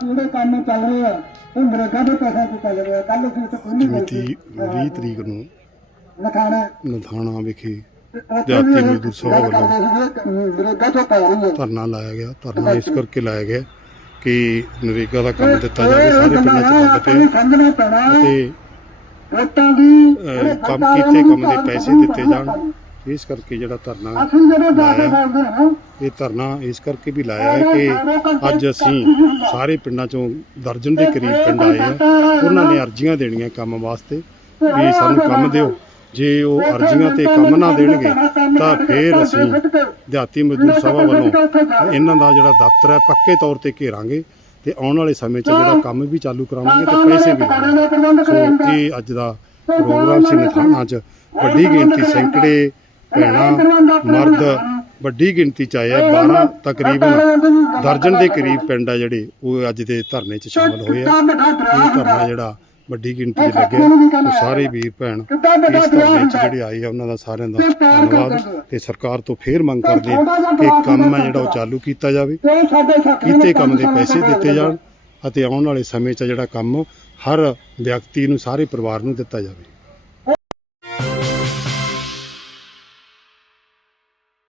ਚੱਲ ਰਹੇ ਆ ਉਹ ਨਰੇਗਾ ਦੇ ਪੈਸੇ ਤੇ ਚੱਲ ਰਹੇ ਕੱਲ ਉੱਥੇ ਖੁੱਲੀ ਗਈ ਮਿਤੀ ਸੀ 20 ਤਰੀਕ ਨੂੰ ਲਖਾਣਾ ਨਥਾਣਾ ਵਿਖੇ ਜਾਤੀ ਮਜ਼ਦੂਰ ਸਭਾ ਵੱਲੋਂ ਤੋਂ ਧਰਨਾ ਲਾਇਆ ਗਿਆ। ਧਰਨਾ ਇਸ ਕਰਕੇ ਲਾਇਆ ਗਿਆ ਕਿ ਨਰੇਗਾ ਦਾ ਕੰਮ ਦਿੱਤਾ ਜਾਵੇ ਸਾਰੇ ਪਿੰਡਾਂ 'ਚ ਸਮਝਣਾ ਪੈਣਾ। ਅਤੇ ਕੰਮ ਕੀਤੇ ਕੰਮ ਦੇ ਪੈਸੇ ਦਿੱਤੇ ਜਾਣ। ਇਸ ਕਰਕੇ ਜਿਹੜਾ ਧਰਨਾ ਅਸੀਂ ਜਦੋਂ ਜਾ ਕੇ ਲਾਇਆ। ਬੋਲਦੇ ਹਾਂ। ਇਹ ਧਰਨਾ ਇਸ ਕਰਕੇ ਵੀ ਲਾਇਆ ਹੈ ਕਿ ਅੱਜ ਅਸੀਂ ਸਾਰੇ ਪਿੰਡਾਂ ਚੋਂ ਦਰਜਨ ਦੇ ਕਰੀਬ ਪਿੰਡ ਆਏ ਆ। ਉਹਨਾਂ ਨੇ ਅਰਜ਼ੀਆਂ ਦੇਣੀਆਂ ਕੰਮ ਵਾਸਤੇ ਵੀ ਸਾਨੂੰ ਕੰਮ ਦਿਓ। ਜੇ ਉਹ ਅਰਜ਼ੀਆਂ ਤੇ ਕੰਮ ਨਾ ਦੇਣਗੇ ਤਾਂ ਫਿਰ ਅਸੀਂ ਦਿਹਾਤੀ ਮਜ਼ਦੂਰ ਸਭਾ ਵੱਲੋਂ ਇਹਨਾਂ ਦਾ ਜਿਹੜਾ ਦਫ਼ਤਰ ਹੈ ਪੱਕੇ ਤੌਰ ਤੇ ਘੇਰਾਂਗੇ ਤੇ ਆਉਣ ਵਾਲੇ ਸਮੇਂ 'ਚ ਜਿਹੜਾ ਕੰਮ ਵੀ ਚਾਲੂ ਕਰਾਵਾਂਗੇ ਤੇ ਪੈਸੇ ਵੀ ਲਵਾਂਗੇ। ਸੋ ਇਹ ਅੱਜ ਦਾ ਪ੍ਰੋਗਰਾਮ ਸੀ ਨਥਾਣਾ 'ਚ ਵੱਡੀ ਗਿਣਤੀ ਸੈਂਕੜੇ ਭੈਣਾਂ ਮਰਦ ਵੱਡੀ ਗਿਣਤੀ 'ਚ ਆਏ ਆ 12 ਤਕਰੀਬਨ ਦਰਜਨ ਦੇ ਕਰੀਬ ਪਿੰਡ ਆ ਜਿਹੜੇ ਉਹ ਅੱਜ ਦੇ ਧਰਨੇ 'ਚ ਸ਼ਾਮਲ ਹੋਏ ਆ। ਇਹ ਧਰਨਾ ਜਿਹੜਾ ਵੱਡੀ ਗਿਣਤੀ 'ਚ ਲੱਗਿਆ। ਸੋ ਸਾਰੇ ਵੀਰ ਭੈਣ ਇਸ ਧਰਨੇ 'ਚ ਜਿਹੜੇ ਆਏ ਆ ਉਹਨਾਂ ਦਾ ਸਾਰਿਆਂ ਦਾ ਧੰਨਵਾਦ। ਤੇ ਸਰਕਾਰ ਤੋਂ ਫੇਰ ਮੰਗ ਕਰਦੇ ਕਿ ਕੰਮ ਹੈ ਜਿਹੜਾ ਉਹ ਚਾਲੂ ਕੀਤਾ ਜਾਵੇ। ਕੀਤੇ ਕੰਮ ਦੇ ਪੈਸੇ ਦਿੱਤੇ ਜਾਣ ਅਤੇ ਆਉਣ ਵਾਲੇ ਸਮੇਂ 'ਚ ਜਿਹੜਾ ਕੰਮ ਹਰ ਵਿਅਕਤੀ ਨੂੰ ਸਾਰੇ ਪਰਿਵਾਰ ਨੂੰ ਦਿੱਤਾ ਜਾਵੇ।